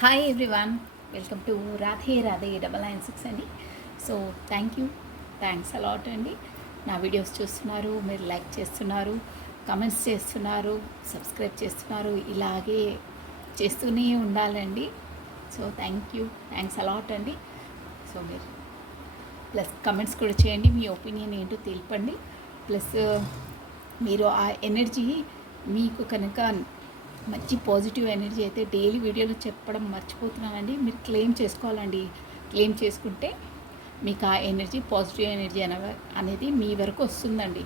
Hi everyone, welcome to Radhe Radhe 996 అండి. So thanks a lot అండి. నా వీడియోస్ చూస్తున్నారు, మీరు లైక్ చేస్తున్నారు, కమెంట్స్ చేస్తున్నారు, సబ్స్క్రైబ్ చేస్తున్నారు, ఇలాగే చేస్తూనే ఉండాలండి. సో థ్యాంక్స్ అలాట్ అండి. సో మీరు ప్లస్ కమెంట్స్ కూడా చేయండి, మీ ఒపీనియన్ ఏంటో తెలపండి. ప్లస్ మీరు ఆ ఎనర్జీ మీకు కనుక మంచి పాజిటివ్ ఎనర్జీ అయితే డైలీ వీడియోలో చెప్పడం మర్చిపోతున్నానండి. మీరు క్లెయిమ్ చేసుకోవాలండి. క్లెయిమ్ చేసుకుంటే మీకు ఆ ఎనర్జీ పాజిటివ్ ఎనర్జీ అనేది మీ వరకు వస్తుందండి.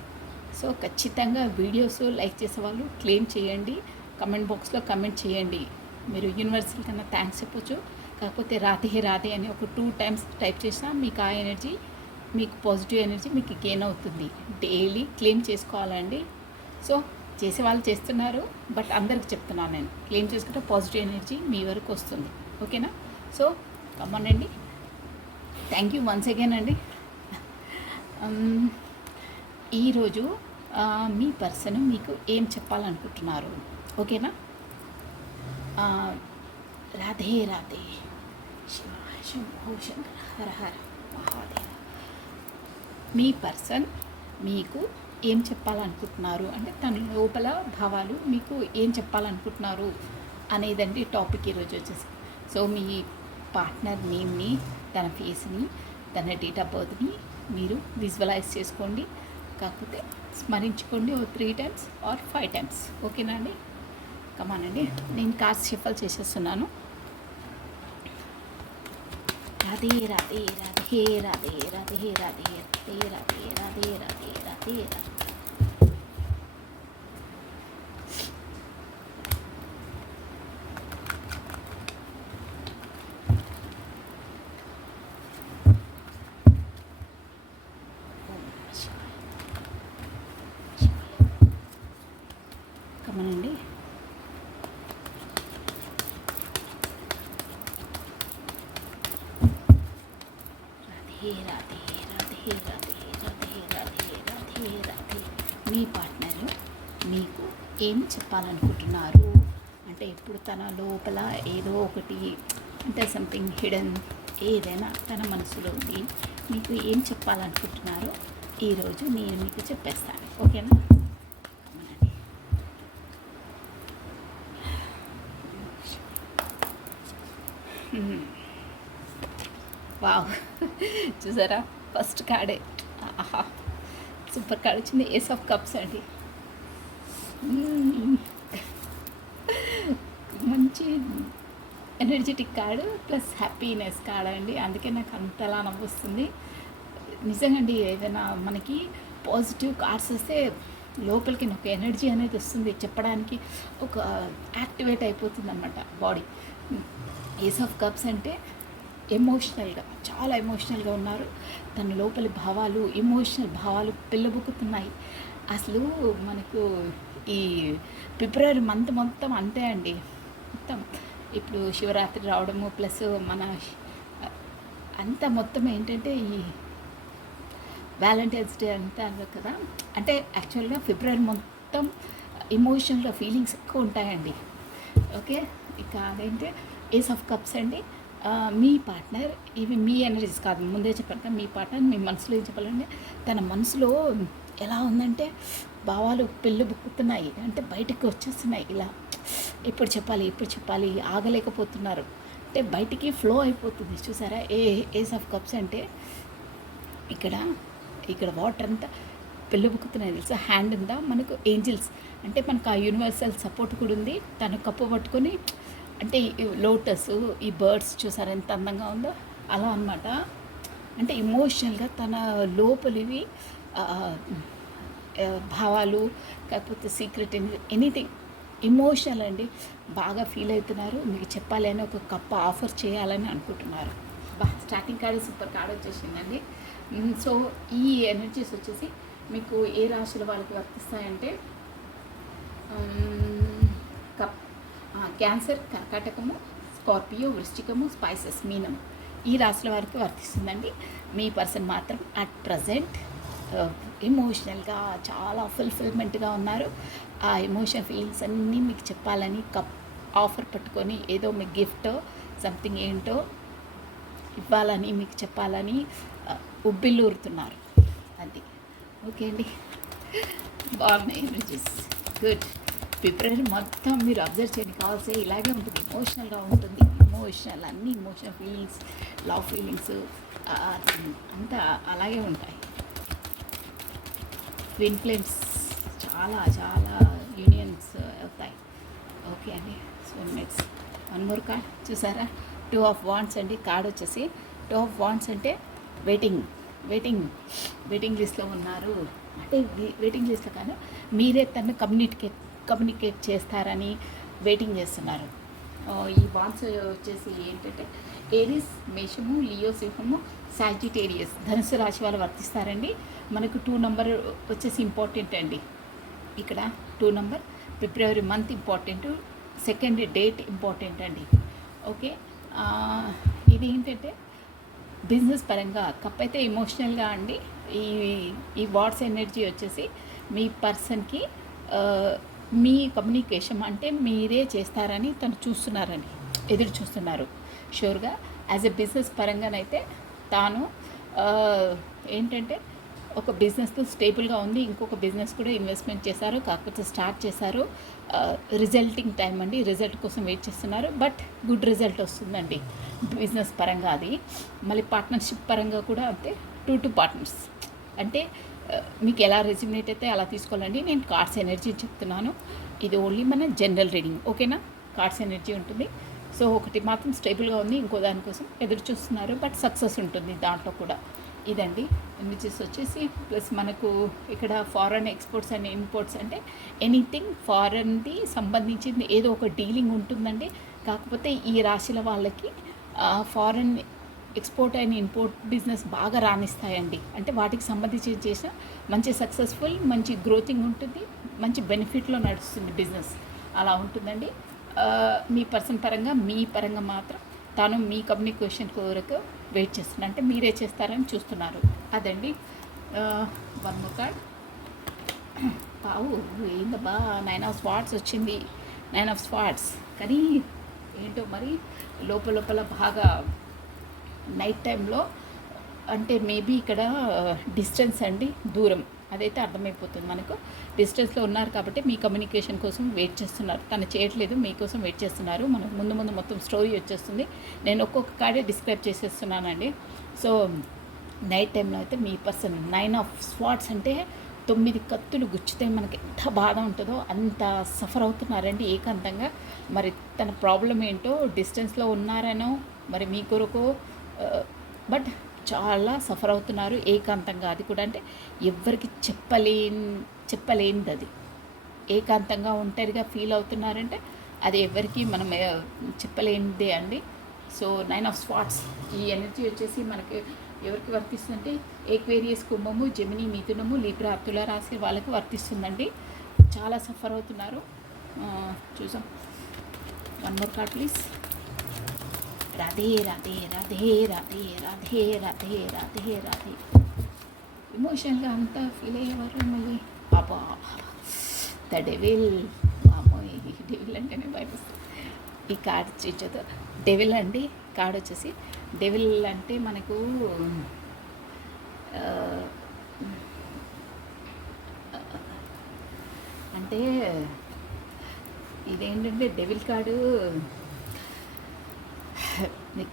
సో ఖచ్చితంగా వీడియోస్ లైక్ చేసేవాళ్ళు క్లెయిమ్ చేయండి, కమెంట్ బాక్స్లో కమెంట్ చేయండి. మీరు యూనివర్సల్ కన్నా థ్యాంక్స్ చెప్పొచ్చు, కాకపోతే రాధే రాధే అని ఒక 2 times టైప్ చేసినా మీకు ఆ ఎనర్జీ, మీకు పాజిటివ్ ఎనర్జీ మీకు గెయిన్ అవుతుంది. డైలీ క్లెయిమ్ చేసుకోవాలండి. సో చేసేవాళ్ళు చేస్తున్నారు, బట్ అందరికి చెప్తున్నాను, నేను క్లెయిమ్ చేసుకుంటే పాజిటివ్ ఎనర్జీ మీ వరకు వస్తుంది. ఓకేనా? సో కమాన్ అండి. థ్యాంక్ యూ వన్స్ అగైన్ అండి. ఈరోజు మీ పర్సన్ మీకు ఏం చెప్పాలనుకుంటున్నారు? ఓకేనా? రాధే రాధే, శివ శంభో శంకర, హర హర మహాదేవ. మీ పర్సన్ మీకు ఏం చెప్పాలనుకుంటున్నారు అంటే తన లోపల భావాలు మీకు ఏం చెప్పాలనుకుంటున్నారు అనేదండి టాపిక్ ఈరోజు వచ్చేసి. సో మీ పార్ట్నర్ నేమ్ని, తన ఫేస్ని, తన డేట్ ఆఫ్ బర్త్ని మీరు విజువలైజ్ చేసుకోండి, కాకపోతే స్మరించుకోండి 3 times or 5 times. ఓకేనా అండి? కమానండి, నేను కార్డ్స్ షఫల్ చేసేస్తున్నాను. రాధే రాధే రాధే రాధే రాధే రాధే రాధే రాధే రాధే రాధే రాధే రాధే. కమనండి. రాధే రాధే రాధే రాధే రాధే రాధే రాధే రాధే. మీ పార్ట్నరు మీకు ఏం చెప్పాలనుకుంటున్నారు అంటే ఇప్పుడు తన లోపల ఏదో ఒకటి అంటే సంథింగ్ హిడెన్ ఏదైనా తన మనసులో ఉంది, మీకు ఏం చెప్పాలనుకుంటున్నారో ఈరోజు నేను మీకు చెప్పేస్తాను. ఓకేనా? వావ్, చూసారా? ఫస్ట్ కార్డే ఆహా సూపర్ కార్డ్ వచ్చింది. ఏస్ ఆఫ్ కప్స్ అండి. మంచి energetic card plus happiness card అండి. అందుకే నాకు అంతలా నవ్వొస్తుంది నిజంగా అండి. ఏదైనా మనకి పాజిటివ్ కార్డ్స్ వస్తే లోపలికి ఒక ఎనర్జీ అనేది వస్తుంది, చెప్పడానికి ఒక యాక్టివేట్ అయిపోతుంది అనమాట బాడీ. ఏస్ ఆఫ్ కప్స్ అంటే ఎమోషనల్గా, చాలా ఎమోషనల్గా ఉన్నారు. తన లోపలి భావాలు, ఎమోషనల్ భావాలు పిల్లబుక్కుతున్నాయి. అసలు మనకు ఈ ఫిబ్రవరి మంత్ మొత్తం అంతే అండి. మొత్తం ఇప్పుడు శివరాత్రి రావడము ప్లస్ మన అంతా మొత్తం ఏంటంటే ఈ వ్యాలంటైన్స్ డే అంతా కదా. అంటే యాక్చువల్గా ఫిబ్రవరి మొత్తం ఎమోషనల్గా ఫీలింగ్స్ ఎక్కువ ఉంటాయండి. ఓకే, ఇక అదేంటే ఏస్ ఆఫ్ కప్స్ అండి. మీ పార్ట్నర్, ఇవి మీ ఎనర్జీస్ కాదు, ముందే చెప్పాను కదా. మీ పార్ట్నర్ మీ మనసులో ఏం చెప్పాలంటే తన మనసులో ఎలా ఉందంటే భావాలు బుక్కుతున్నాయి, అంటే బయటకు వచ్చేస్తున్నాయి. ఇలా ఇప్పుడు చెప్పాలి ఆగలేకపోతున్నారు, అంటే బయటికి ఫ్లో అయిపోతుంది. చూసారా? ఏస్ ఆఫ్ కప్స్ అంటే ఇక్కడ వాటర్ అంతా బుక్కుతున్నాయి తెలుసా. హ్యాండ్ ఉందా మనకు ఏంజిల్స్, అంటే మనకు ఆ యూనివర్సల్ సపోర్ట్ కూడా ఉంది. తను కప్పు పట్టుకొని అంటే లోటస్, ఈ బర్డ్స్ చూసారా ఎంత అందంగా ఉందో, అలా అనమాట. అంటే ఎమోషనల్గా తన లోపలివి భావాలు, కాకపోతే సీక్రెట్ ఎనీథింగ్ ఎమోషనల్ అండి, బాగా ఫీల్ అవుతున్నారు. మీకు చెప్పాలి అని ఒక కప్ ఆఫర్ చేయాలని అనుకుంటున్నారు. స్టార్టింగ్ కార్డు సూపర్ కార్డు వచ్చేసిందండి. సో ఈ ఎనర్జీస్ వచ్చేసి మీకు ఏ రాశుల వాళ్ళకి వర్తిస్తాయంటే క్యాన్సర్, కర్కాటకము, స్కార్పియో, వృశ్చికము, స్పైసెస్, మీనం ఈ రాశుల వారికి వర్తిస్తుందండి. మీ పర్సన్ మాత్రం అట్ ప్రజెంట్ ఎమోషనల్గా చాలా ఫుల్ఫిల్మెంట్గా ఉన్నారు. ఆ ఎమోషనల్ ఫీలింగ్స్ అన్నీ మీకు చెప్పాలని ఆఫర్ పట్టుకొని ఏదో మీ గిఫ్ట్ సంథింగ్ ఏంటో ఇవ్వాలని మీకు చెప్పాలని ఉబ్బిల్లూరుతున్నారు. అది ఓకే అండి. బాగున్నాయి ఎనర్జీస్, గుడ్. ఫిబ్రవరి మొత్తం మీరు అబ్జర్వ్ చేయండి, కావాల్సి ఇలాగే ఉంటుంది, ఎమోషనల్గా ఉంటుంది. ఎమోషనల్ అన్ని ఎమోషనల్ ఫీలింగ్స్, లవ్ ఫీలింగ్స్ అంతా అలాగే ఉంటాయి. ట్విన్ ఫ్లేమ్స్ చాలా చాలా యూనియన్స్ అవుతాయి. ఓకే అండి. So next one more card చూసారా, 2 of Wands అండి. కార్డ్ వచ్చేసి 2 of Wands అంటే వెయిటింగ్ లిస్ట్లో ఉన్నారు. అంటే వెయిటింగ్ లిస్ట్లో కాదు, మీరే తను కమ్యూనికేట్ చేస్తారని వెయిటింగ్ చేస్తున్నారు. ఈ వాన్స్ వచ్చేసి ఏంటంటే ఏరీస్, మేషము, లియో, సింహము, సాజిటేరియస్, ధనుసు రాశి వాళ్ళు వర్తిస్తారండి. మనకు 2 నెంబర్ వచ్చేసి ఇంపార్టెంట్ అండి. ఇక్కడ 2 నెంబర్, ఫిబ్రవరి month important, second date important అండి. ఓకే, ఇది ఏంటంటే బిజినెస్ పరంగా కప్ అయితే ఎమోషనల్గా అండి. ఈ వాట్స్ ఎనర్జీ వచ్చేసి మీ పర్సన్కి మీ కమ్యూనికేషన్ అంటే మీరే చేస్తారని తను చూస్తున్నారని ఎదురు చూస్తున్నారు షూర్గా. యాజ్ ఎ బిజినెస్ పరంగానైతే తాను ఏంటంటే ఒక బిజినెస్తో స్టేబుల్గా ఉంది, ఇంకొక బిజినెస్ కూడా ఇన్వెస్ట్మెంట్ చేశారు, కాకపోతే స్టార్ట్ చేశారు. రిజల్టింగ్ టైం అండి, రిజల్ట్ కోసం వెయిట్ చేస్తున్నారు. బట్ గుడ్ రిజల్ట్ వస్తుందండి బిజినెస్ పరంగా. అది మళ్ళీ పార్ట్నర్షిప్ పరంగా కూడా అంతే. 2 పార్ట్నర్స్ అంటే మీకు ఎలా రెజ్యూమినేట్ అయితే అలా తీసుకోవాలండి. నేను కార్డ్స్ ఎనర్జీ చెప్తున్నాను, ఇది ఓన్లీ మన జనరల్ రీడింగ్, ఓకేనా. కార్డ్స్ ఎనర్జీ ఉంటుంది. సో ఒకటి మాత్రం స్టేబుల్గా ఉంది, ఇంకో దానికోసం ఎదురు చూస్తున్నారు, బట్ సక్సెస్ ఉంటుంది దాంట్లో కూడా. ఇదండి ఎనర్జీస్ వచ్చేసి. ప్లస్ మనకు ఇక్కడ ఫారెన్ ఎక్స్పోర్ట్స్ అండ్ ఇంపోర్ట్స్ అంటే ఎనీథింగ్ ఫారెన్ది సంబంధించింది ఏదో ఒక డీలింగ్ ఉంటుందండి. కాకపోతే ఈ రాశుల వాళ్ళకి foreign export and import business బాగా రాణిస్తాయండి. అంటే వాటికి సంబంధించి చేసిన మంచి సక్సెస్ఫుల్, మంచి గ్రోతింగ్ ఉంటుంది, మంచి బెనిఫిట్లో నడుస్తుంది బిజినెస్, అలా ఉంటుందండి. మీ పర్సన్ పరంగా, మీ పరంగా మాత్రం తాను మీ కమ్యూనికేషన్ కొరకు వెయిట్ చేస్తున్నారు, అంటే మీరే చేస్తారని చూస్తున్నారు. అదండి. 1 more కార్డ్. పావు ఏందబ్బా, 9 of Swords వచ్చింది. 9 of Swords కానీ ఏంటో మరి లోపల బాగా నైట్ టైంలో అంటే మేబీ ఇక్కడ డిస్టెన్స్ అండి, దూరం, అదైతే అర్థమైపోతుంది మనకు. డిస్టెన్స్లో ఉన్నారు కాబట్టి మీ కమ్యూనికేషన్ కోసం వెయిట్ చేస్తున్నారు. తను చేయట్లేదు, మీకోసం వెయిట్ చేస్తున్నారు. మనకు ముందు మొత్తం స్టోరీ వచ్చేస్తుంది. నేను ఒక్కొక్క కార్డే డిస్క్రైబ్ చేసేస్తున్నానండి. సో నైట్ టైంలో అయితే మీ పర్సన్ 9 of Swords అంటే 9 కత్తులు గుచ్చితే మనకి ఎంత బాధ ఉంటుందో అంత సఫర్ అవుతున్నారండి ఏకాంతంగా. మరి తన ప్రాబ్లం ఏంటో, డిస్టెన్స్లో ఉన్నారనో మరి మీ కొరకు, బట్ చాలా సఫర్ అవుతున్నారు ఏకాంతంగా. అది కూడా అంటే ఎవ్వరికి చెప్పలేనిది అది. ఏకాంతంగా ఒంటరిగా ఫీల్ అవుతున్నారంటే అది ఎవరికి మనం చెప్పలేనిదే అండి. సో 9 of Swords ఈ ఎనర్జీ వచ్చేసి మనకి ఎవరికి వర్తిస్తుందంటే ఏక్వేరియస్, కుంభము, జెమిని, మిథునము, లిబ్రా, తుల రాశి వాళ్ళకి వర్తిస్తుందండి. చాలా సఫర్ అవుతున్నారు. చూసాం. 1 more card please. Radhe Radhe Radhe Radhe Radhe Radhe Radhe Radhe. ఎమోషనల్గా అంతా ఫీల్ అయ్యేవారు మళ్ళీ. అబ్బా ద డెవిల్, అమ్మోయ్ డెవిల్ అంటేనే భయపడుతుంది. ఈ కార్డ్ చూచదు డెవిల్ అండి. కార్డ్ వచ్చేసి డెవిల్ అంటే మనకు అంటే ఇదేంటంటే devil card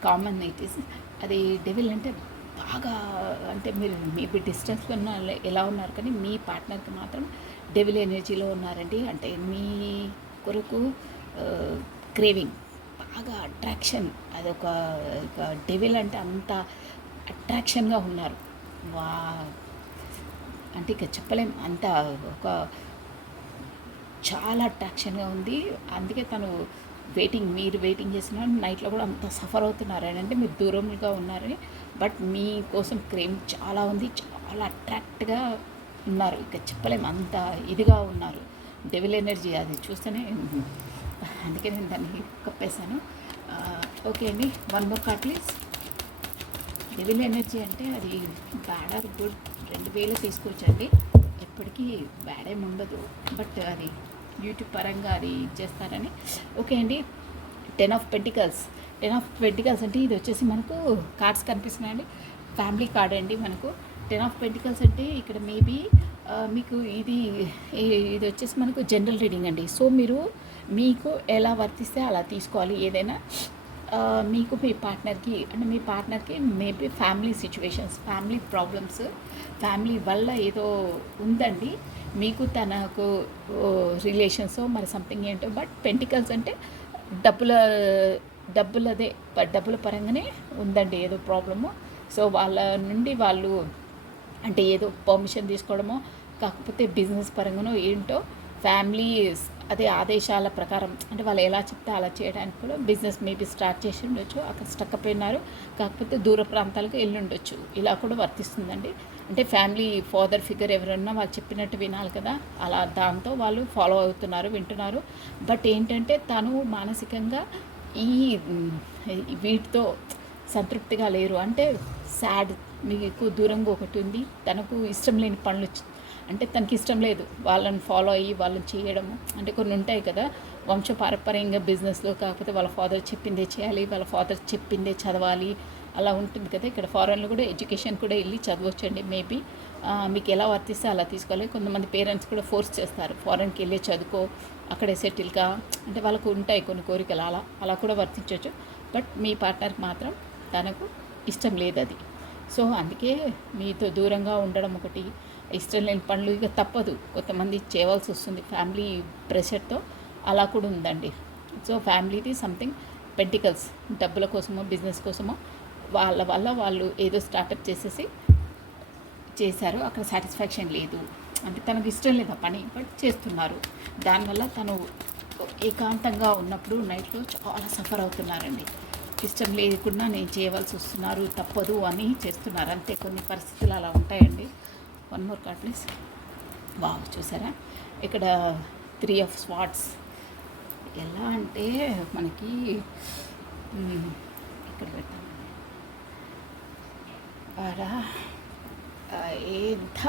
common it is. అది డెవిల్ అంటే బాగా అంటే మీరు మేబీ డిస్టెన్స్లో ఉన్న ఎలా ఉన్నారు కానీ మీ పార్ట్నర్కి మాత్రం డెవిల్ ఎనర్జీలో ఉన్నారండి. అంటే మీ కొరకు క్రేవింగ్, బాగా అట్రాక్షన్, అదొక డెవిల్ అంటే అంత అట్రాక్షన్గా ఉన్నారు. వా అంటే ఇక చెప్పలేం, అంత ఒక చాలా అట్రాక్షన్గా ఉంది. అందుకే తను మీరు వెయిటింగ్ చేస్తున్నారు. నైట్లో కూడా అంత సఫర్ అవుతున్నారని, అంటే మీరు దూరంగా ఉన్నారని, బట్ మీ కోసం క్రేమ్ చాలా ఉంది, చాలా అట్రాక్ట్గా ఉన్నారు. ఇక చెప్పలేము, అంత ఇదిగా ఉన్నారు. డెవిల్ ఎనర్జీ అది చూస్తేనే, అందుకే నేను దాన్ని కప్పేశాను. ఓకే అండి. 1 more card please. Devil energy అంటే అది బ్యాడ్ ఆర్ గుడ్ 2000 తీసుకోవచ్చండి. ఎప్పటికీ బ్యాడ్ ఏమి ఉండదు, బట్ అది యూట్యూబ్ పరంగా అది చేస్తారని. ఓకే అండి. టెన్ ఆఫ్ పెంటికల్స్ అంటే ఇది వచ్చేసి మనకు కార్డ్స్ కనిపిస్తున్నాయండి, ఫ్యామిలీ కార్డ్ అండి మనకు. 10 ఆఫ్ పెంటికల్స్ అంటే ఇక్కడ మేబీ మీకు ఇది వచ్చేసి మనకు జనరల్ రీడింగ్ అండి. సో మీకు ఎలా వర్తిస్తే అలా తీసుకోవాలి ఏదైనా. మీకు మీ పార్ట్నర్కి maybe family situations, family problems, family వల్ల ఏదో ఉందండి మీకు, తనకు రిలేషన్స్ మరి సంథింగ్ ఏంటో. బట్ పెంటికల్స్ అంటే డబ్బుల పరంగానే ఉందండి ఏదో ప్రాబ్లము. సో వాళ్ళ నుండి వాళ్ళు అంటే ఏదో పర్మిషన్ తీసుకోవడమో, కాకపోతే బిజినెస్ పరంగానో ఏంటో, ఫ్యామిలీ అదే ఆదేశాల ప్రకారం అంటే వాళ్ళు ఎలా చెప్తే అలా చేయడానికి కూడా బిజినెస్ మేబీ స్టార్ట్ చేసి ఉండొచ్చు, అక్కడ స్టక్ అయిపోయినారు, కాకపోతే దూర ప్రాంతాలకు వెళ్ళి ఉండొచ్చు. ఇలా కూడా వర్తిస్తుందండి. అంటే ఫ్యామిలీ ఫాదర్ ఫిగర్ ఎవరన్నా వాళ్ళు చెప్పినట్టు వినాలి కదా, అలా దాంతో వాళ్ళు ఫాలో అవుతున్నారు, వింటున్నారు. బట్ ఏంటంటే తను మానసికంగా వీటితో సంతృప్తిగా లేరు. అంటే సాడ్, మీకు దూరంగా ఒకటి ఉంది, తనకు ఇష్టం లేని పనులు అంటే తనకి ఇష్టం లేదు వాళ్ళని ఫాలో అయ్యి వాళ్ళని చేయడము. అంటే కొన్ని ఉంటాయి కదా వంశపారంపర్యంగా బిజినెస్లో, కాకపోతే వాళ్ళ ఫాదర్ చెప్పిందే చేయాలి, వాళ్ళ ఫాదర్ చెప్పిందే చదవాలి, అలా ఉంటుంది కదా. ఇక్కడ ఫారెన్లో కూడా ఎడ్యుకేషన్ కూడా వెళ్ళి చదవచ్చండి. మేబీ మీకు ఎలా వర్తిస్తే అలా తీసుకోవాలి. కొంతమంది పేరెంట్స్ కూడా ఫోర్స్ చేస్తారు, ఫారెన్కి వెళ్ళి చదువుకో, అక్కడే సెటిల్గా, అంటే వాళ్ళకు ఉంటాయి కొన్ని కోరికలు, అలా కూడా వర్తించవచ్చు. బట్ మీ పార్ట్నర్కి మాత్రం తనకు ఇష్టం లేదు అది. సో అందుకే మీతో దూరంగా ఉండడం ఒకటి, ఇష్టం లేని పనులు ఇక తప్పదు, కొంతమంది చేయవలసి వస్తుంది ఫ్యామిలీ ప్రెషర్తో, అలా కూడా ఉందండి. సో ఫ్యామిలీది సంథింగ్ పెంటికల్స్, డబ్బుల కోసమో బిజినెస్ కోసమో వాళ్ళ వల్ల వాళ్ళు ఏదో స్టార్టప్ చేశారు, అక్కడ సాటిస్ఫాక్షన్ లేదు, అంటే తనకు ఇష్టం లేదు ఆ పని, బట్ చేస్తున్నారు. దానివల్ల తను ఏకాంతంగా ఉన్నప్పుడు నైట్లో చాలా సఫర్ అవుతున్నారండి. ఇష్టం లేకుండా నేను చేయవలసి వస్తున్నారు, తప్పదు అని చేస్తున్నారు. అంతే, కొన్ని పరిస్థితులు అలా ఉంటాయండి. 1 more కార్డ్ ప్లీజ్. వావ్, చూసారా ఇక్కడ 3 of Swords. ఎలా అంటే మనకి ఇక్కడ పెడతాం ఎంత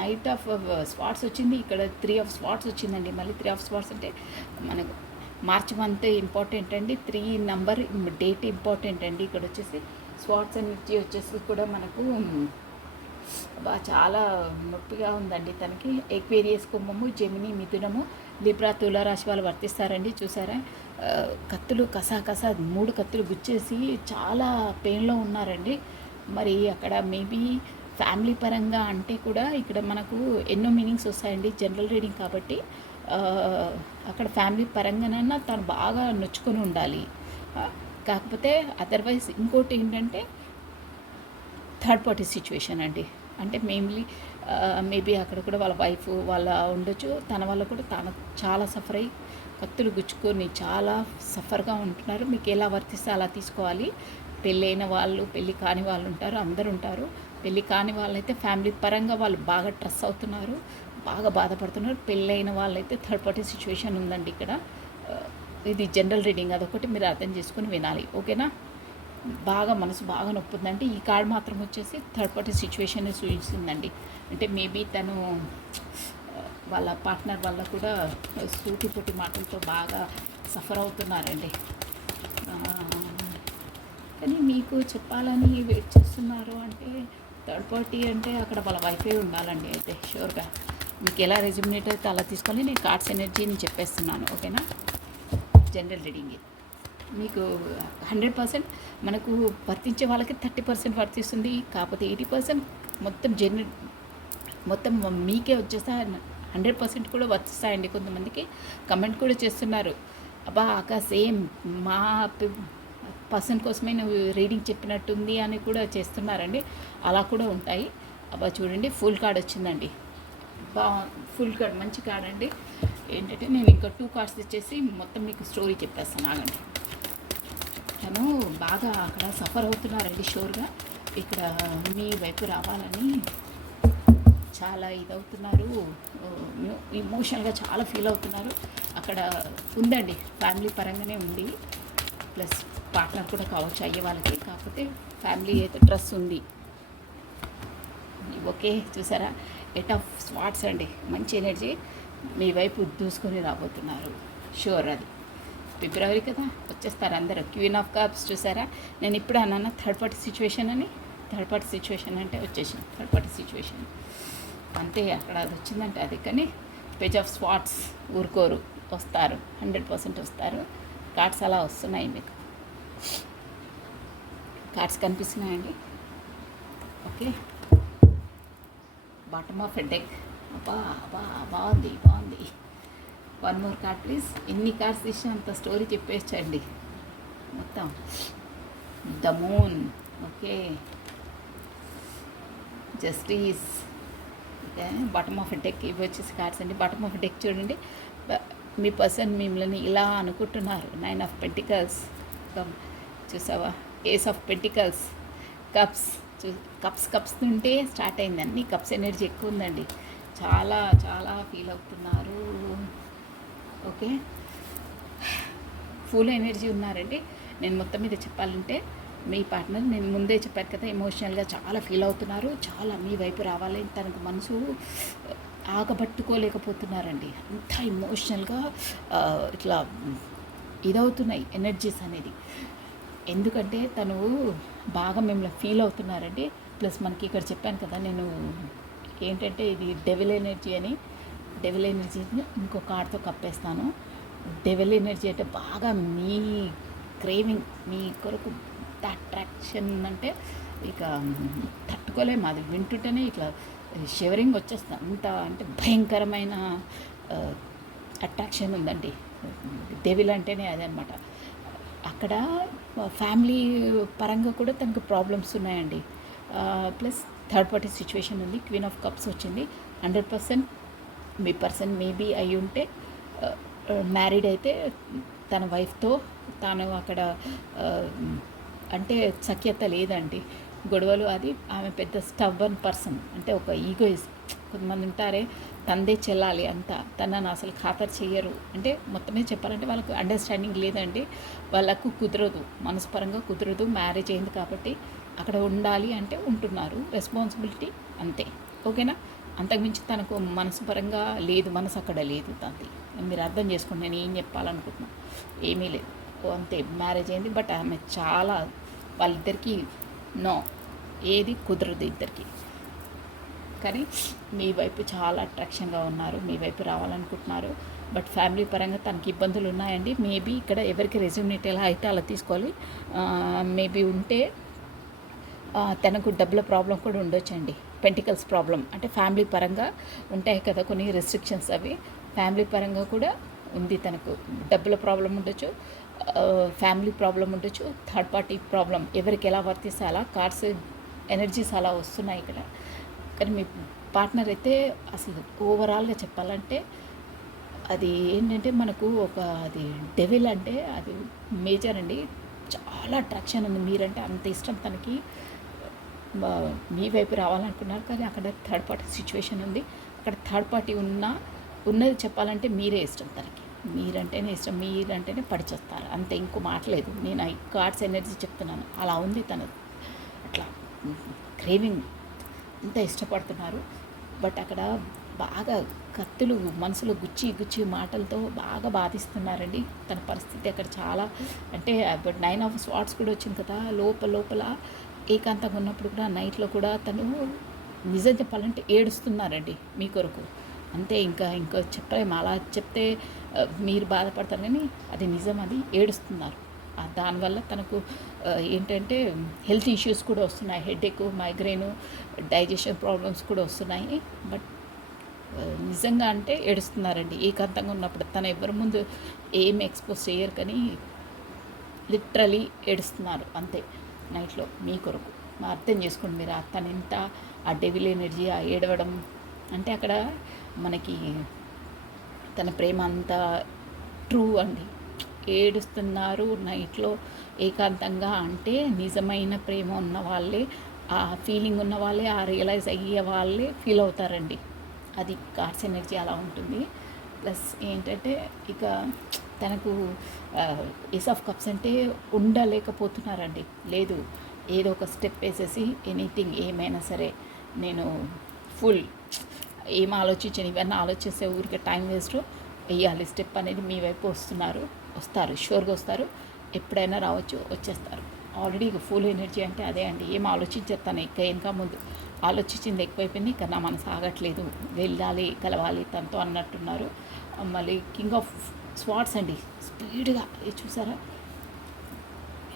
నైట్ ఆఫ్ స్వాట్స్ వచ్చింది, ఇక్కడ 3 of Swords వచ్చిందండి. మళ్ళీ 3 of Swords అంటే మనకు మార్చ్ మంత్ ఇంపార్టెంట్ అండి, 3 నెంబర్ డేట్ ఇంపార్టెంట్ అండి. ఇక్కడ వచ్చేసి స్వాట్స్ ఎనర్జీ వచ్చేసి కూడా మనకు చాలా నొప్పిగా ఉందండి తనకి. ఎక్వేరియస్, కుంభము, జెమిని, మిథునము, లిబ్రా, తులారాశి వాళ్ళు వర్తిస్తారండి. చూసారా కత్తులు కసా 3 కత్తులు గుచ్చేసి చాలా పెయిన్లో ఉన్నారండి. మరి అక్కడ మేబీ ఫ్యామిలీ పరంగా అంటే కూడా ఇక్కడ మనకు ఎన్నో మీనింగ్స్ వస్తాయండి, జనరల్ రీడింగ్ కాబట్టి. అక్కడ ఫ్యామిలీ పరంగానైనా తను బాగా నొచ్చుకొని ఉండాలి. కాకపోతే అదర్వైజ్ ఇంకోటి ఏంటంటే థర్డ్ పార్టీ సిచ్యువేషన్ అండి. అంటే మేబీ అక్కడ కూడా వాళ్ళ వైఫ్ వాళ్ళ ఉండొచ్చు, తన వల్ల కూడా తను చాలా సఫర్ అయ్యి కత్తులు గుచ్చుకొని చాలా సఫర్గా ఉంటున్నారు. మీకు ఎలా వర్తిస్తే అలా తీసుకోవాలి. పెళ్ళైన వాళ్ళు, పెళ్ళి కాని వాళ్ళు ఉంటారు, అందరు ఉంటారు. పెళ్ళి కాని వాళ్ళైతే ఫ్యామిలీ పరంగా వాళ్ళు బాగా స్ట్రెస్ అవుతున్నారు, బాగా బాధపడుతున్నారు. పెళ్ళైన వాళ్ళైతే థర్డ్ పార్టీ సిచ్యువేషన్ ఉందండి ఇక్కడ. ఇది జనరల్ రీడింగ్, అదొకటి మీరు అర్థం చేసుకొని వినాలి, ఓకేనా. మనసు బాగా నొప్పి ఉందంటే ఈ కార్డ్ మాత్రం వచ్చేసి థర్డ్ పార్టీ సిచ్యువేషన్ చూపిస్తుందండి. అంటే మేబీ తను వాళ్ళ పార్ట్నర్ వల్ల కూడా సూటిపోటి మాటలతో బాగా సఫర్ అవుతున్నారండి. కానీ మీకు చెప్పాలని వెయిట్ చేస్తున్నారు అంటే థర్డ్ పార్టీ అంటే అక్కడ వాళ్ళ వైఫే ఉండాలండి. అయితే షూర్గా మీకు ఎలా రెజ్యూమినేట్ అయితే అలా తీసుకొని నేను కార్డ్స్ ఎనర్జీని చెప్పేస్తున్నాను, ఓకేనా. జనరల్ రీడింగ్ మీకు 100% మనకు వర్తించే వాళ్ళకి 30% వర్తిస్తుంది, కాకపోతే 80% మొత్తం మీకే వచ్చేస్తా 100% కూడా వర్తిస్తాయండి. కొంతమందికి కమెంట్ కూడా చేస్తున్నారు, అబ్బా అక్క సేమ్ మా పర్సన్ కోసమే నువ్వు రీడింగ్ చెప్పినట్టుంది అని కూడా చేస్తున్నారండి. అలా కూడా ఉంటాయి. అబ్బా చూడండి, ఫుల్ కార్డ్ వచ్చిందండి. ఫుల్ కార్డ్ మంచి కార్డ్ అండి. ఏంటంటే నేను ఇంకా 2 కార్డ్స్ ఇచ్చేసి మొత్తం మీకు స్టోరీ చెప్పేస్తాను, ఆగండి. తను బాగా అక్కడ సఫర్ అవుతున్నారండి. షూర్గా ఇక్కడ మీ వైపు రావాలని చాలా ఇదవుతున్నారు, ఇమోషనల్గా చాలా ఫీల్ అవుతున్నారు. అక్కడ ఉందండి, ఫ్యామిలీ పరంగానే ఉంది, ప్లస్ పార్ట్నర్ కూడా కావచ్చు అయ్యే వాళ్ళకి, కాకపోతే ఫ్యామిలీ అయితే ట్రస్ట్ ఉంది. ఓకే, చూసారా 8 of Swords అండి. మంచి ఎనర్జీ మీ వైపు దూసుకొని రాబోతున్నారు, షూర్ అది. ఫిబ్రవరి కదా, వచ్చేస్తారు అందరూ. క్వీన్ ఆఫ్ కప్స్ చూసారా, నేను ఇప్పుడు అన్న థర్డ్ పార్టీ సిచ్యువేషన్ అని. థర్డ్ పార్టీ సిచ్యువేషన్ అంటే వచ్చేసింది థర్డ్ పార్టీ సిచ్యువేషన్, అంతే. అక్కడ అది వచ్చిందంటే అది. కానీ పేజ్ ఆఫ్ స్వాట్స్ ఊరుకోరు, వస్తారు, 100% వస్తారు. కార్డ్స్ అలా వస్తున్నాయి మీకు, కార్డ్స్ కనిపిస్తున్నాయండి. Okay, bottom of a deck. అబ్బా అబ్బా, బాగుంది బాగుంది. 1 more కార్డ్ ప్లీజ్. ఎన్ని కార్డ్స్ తీసినా అంత స్టోరీ చెప్పేచ్చండి మొత్తం. The moon. Okay, justice. Okay, bottom of a deck. ఇవి వచ్చేసి కార్డ్స్ అండి. బాటమ్ ఆఫ్ ఎ డెక్ చూడండి, మీ పర్సన్ మిమ్మల్ని ఇలా అనుకుంటున్నారు. 9 of Pentacles. చూసావా, ace of pentacles, cups. Cups నుంటే స్టార్ట్ అయింది, అన్ని కప్స్ ఎనర్జీ ఎక్కువ ఉందండి. చాలా చాలా ఫీల్ అవుతున్నారు. ఓకే, ఫుల్ ఎనర్జీ ఉన్నారండి. నేను మొత్తం మీద చెప్పాలంటే మీ పార్ట్నర్, నేను ముందే చెప్పాను కదా, ఎమోషనల్గా చాలా ఫీల్ అవుతున్నారు. చాలా మీ వైపు రావాలి, తనకు మనసు ఆగబట్టుకోలేకపోతున్నారండి. అంత ఎమోషనల్గా ఇట్లా ఇదవుతున్నాయి ఎనర్జీస్ అనేది. ఎందుకంటే తను బాగా మిమ్మల్ని ఫీల్ అవుతున్నారండి. ప్లస్ మనకి ఇక్కడ చెప్పాను కదా నేను ఏంటంటే, ఇది డెవిల్ ఎనర్జీ అని. డెవిల్ ఎనర్జీని ఇంకో కార్డ్తో కప్పేస్తాను. డెవిల్ ఎనర్జీ అంటే బాగా మీ క్రేవింగ్, మీ కొరకు అట్రాక్షన్ అంటే ఇక తట్టుకోలేము. అది వింటుంటేనే ఇట్లా షివరింగ్ వచ్చేస్తాం. అంత అంటే భయంకరమైన అట్రాక్షన్ ఉందండి. డెవిల్ అంటేనే అదే అనమాట. అక్కడ ఫ్యామిలీ పరంగా కూడా తనకు ప్రాబ్లమ్స్ ఉన్నాయండి. ప్లస్ థర్డ్ పార్టీ సిచ్యువేషన్ ఉంది. క్వీన్ ఆఫ్ కప్స్ వచ్చింది. 100% మీ పర్సన్ మేబీ అయి ఉంటే మ్యారీడ్ అయితే తన వైఫ్తో తాను అక్కడ అంటే సఖ్యత లేదండి, గొడవలు. అది ఆమె పెద్ద స్టబ్బర్న్ పర్సన్, అంటే ఒక ఈగోయిస్ట్. కొంతమంది ఉంటారే తందే చెల్లాలి అంతా, తనను అసలు ఖాతరు చెయ్యరు. అంటే మొత్తమే చెప్పాలంటే వాళ్ళకు అండర్స్టాండింగ్ లేదండి, వాళ్ళకు కుదరదు, మనస్పరంగా కుదరదు. మ్యారేజ్ అయింది కాబట్టి అక్కడ ఉండాలి అంటే ఉంటున్నారు, రెస్పాన్సిబిలిటీ అంతే. ఓకేనా, అంతకుమించి తనకు మనసుపరంగా లేదు, మనసు అక్కడ లేదు తనది. మీరు అర్థం చేసుకోండి నేను ఏం చెప్పాలనుకుంటున్నాను. ఏమీ లేదు, అంతే. మ్యారేజ్ అయింది, బట్ ఆమె చాలా, వాళ్ళిద్దరికీ నో, ఏది కుదరదు ఇద్దరికి. కానీ మీ వైపు చాలా అట్రాక్షన్గా ఉన్నారు, మీ వైపు రావాలనుకుంటున్నారు. బట్ ఫ్యామిలీ పరంగా తనకి ఇబ్బందులు ఉన్నాయండి. మేబీ ఇక్కడ ఎవరికి రెజ్యూమినేట్ ఎలా అయితే అలా తీసుకోవాలి. మేబీ ఉంటే తనకు డబ్బుల ప్రాబ్లం కూడా ఉండొచ్చండి. పెంటికల్స్ ప్రాబ్లం అంటే ఫ్యామిలీ పరంగా ఉంటాయి కదా కొన్ని రెస్ట్రిక్షన్స్, అవి ఫ్యామిలీ పరంగా కూడా ఉంది. తనకు డబ్బుల ప్రాబ్లం ఉండొచ్చు, ఫ్యామిలీ ప్రాబ్లం ఉండొచ్చు, థర్డ్ పార్టీ ప్రాబ్లం. ఎవరికి ఎలా వర్తిస్తే అలా కార్డ్స్ ఎనర్జీస్ అలా వస్తున్నాయి ఇక్కడ. కానీ మీ పార్ట్నర్ అయితే అసలు ఓవరాల్గా చెప్పాలంటే అది ఏంటంటే మనకు ఒక అది డెవిల్ అంటే అది మేజర్ అండి. చాలా అట్రాక్షన్ ఉంది, మీరంటే అంత ఇష్టం తనకి. మీ వైపు రావాలనుకున్నారు కానీ అక్కడ థర్డ్ పార్టీ సిచ్యువేషన్ ఉంది. అక్కడ థర్డ్ పార్టీ ఉన్నది చెప్పాలంటే మీరే ఇష్టం తనకి, మీరంటేనే ఇష్టం, మీరంటేనే పడిచేస్తారు అంతే, ఇంకో మాటలేదు. నేను ఈ కార్డ్స్ ఎనర్జీ చెప్తున్నాను, అలా ఉంది తనది. అట్లా క్రేవింగ్, అంత ఇష్టపడుతున్నారు. బట్ అక్కడ బాగా కత్తులు మనసులో గుచ్చి మాటలతో బాగా బాధిస్తున్నారండి. తన పరిస్థితి అక్కడ చాలా అంటే 9 of Swords కూడా వచ్చింది కదా. లోపల ఏకాంతంగా ఉన్నప్పుడు కూడా నైట్లో కూడా తను నిజం చెప్పాలంటే ఏడుస్తున్నారండి మీ కొరకు. అంతే, ఇంకా చెప్పలేము. అలా చెప్తే మీరు బాధపడతారు కానీ అది నిజం, అది ఏడుస్తున్నారు. దానివల్ల తనకు ఏంటంటే హెల్త్ ఇష్యూస్ కూడా వస్తున్నాయి, హెడేక్, మైగ్రేను, డైజెషన్ ప్రాబ్లమ్స్ కూడా వస్తున్నాయి. బట్ నిజంగా అంటే ఏడుస్తున్నారండి ఏకాంతంగా ఉన్నప్పుడు. తన ఎవరి ముందు ఏం ఎక్స్పోజ్ చేయరు కానీ లిటరలీ ఏడుస్తున్నారు అంతే నైట్లో మీ కొరకు. అర్థం చేసుకోండి మీరు తను ఎంత ఆ డెవిల్ ఎనర్జీ, ఆ ఏడవడం అంటే అక్కడ మనకి తన ప్రేమ అంతా ట్రూ అండి. ఏడుస్తున్నారు నైట్లో ఏకాంతంగా అంటే నిజమైన ప్రేమ ఉన్న వాళ్ళే, ఆ ఫీలింగ్ ఉన్న వాళ్ళే, ఆ రియలైజ్ అయ్యే వాళ్ళే ఫీల్ అవుతారండి. అది కార్డ్స్ ఎనర్జీ అలా ఉంటుంది. ప్లస్ ఏంటంటే ఇక తనకు ఏస్ ఆఫ్ కప్స్ అంటే ఉండలేకపోతున్నారండి. లేదు, ఏదో ఒక స్టెప్ వేసేసి ఎనీథింగ్ ఏమైనా సరే నేను ఫుల్ ఏం ఆలోచించను, ఇవన్నీ ఆలోచిస్తే ఊరికే టైం వేస్ట్, వేయాలి స్టెప్ అనేది మీ వైపు వస్తున్నారు. వస్తారు, షూర్గా వస్తారు, ఎప్పుడైనా రావచ్చు, వచ్చేస్తారు. ఆల్రెడీ ఫుల్ ఎనర్జీ అంటే అదే అండి. ఏం ఆలోచించారు తను ఇంకా ముందు ఆలోచించింది ఎక్కువైపోయింది. ఇంకా నా మనసు ఆగట్లేదు, వెళ్ళాలి, కలవాలి తనతో అన్నట్టున్నారు. మళ్ళీ కింగ్ ఆఫ్ స్వాట్స్ అండి, స్పీడ్గా చూసారా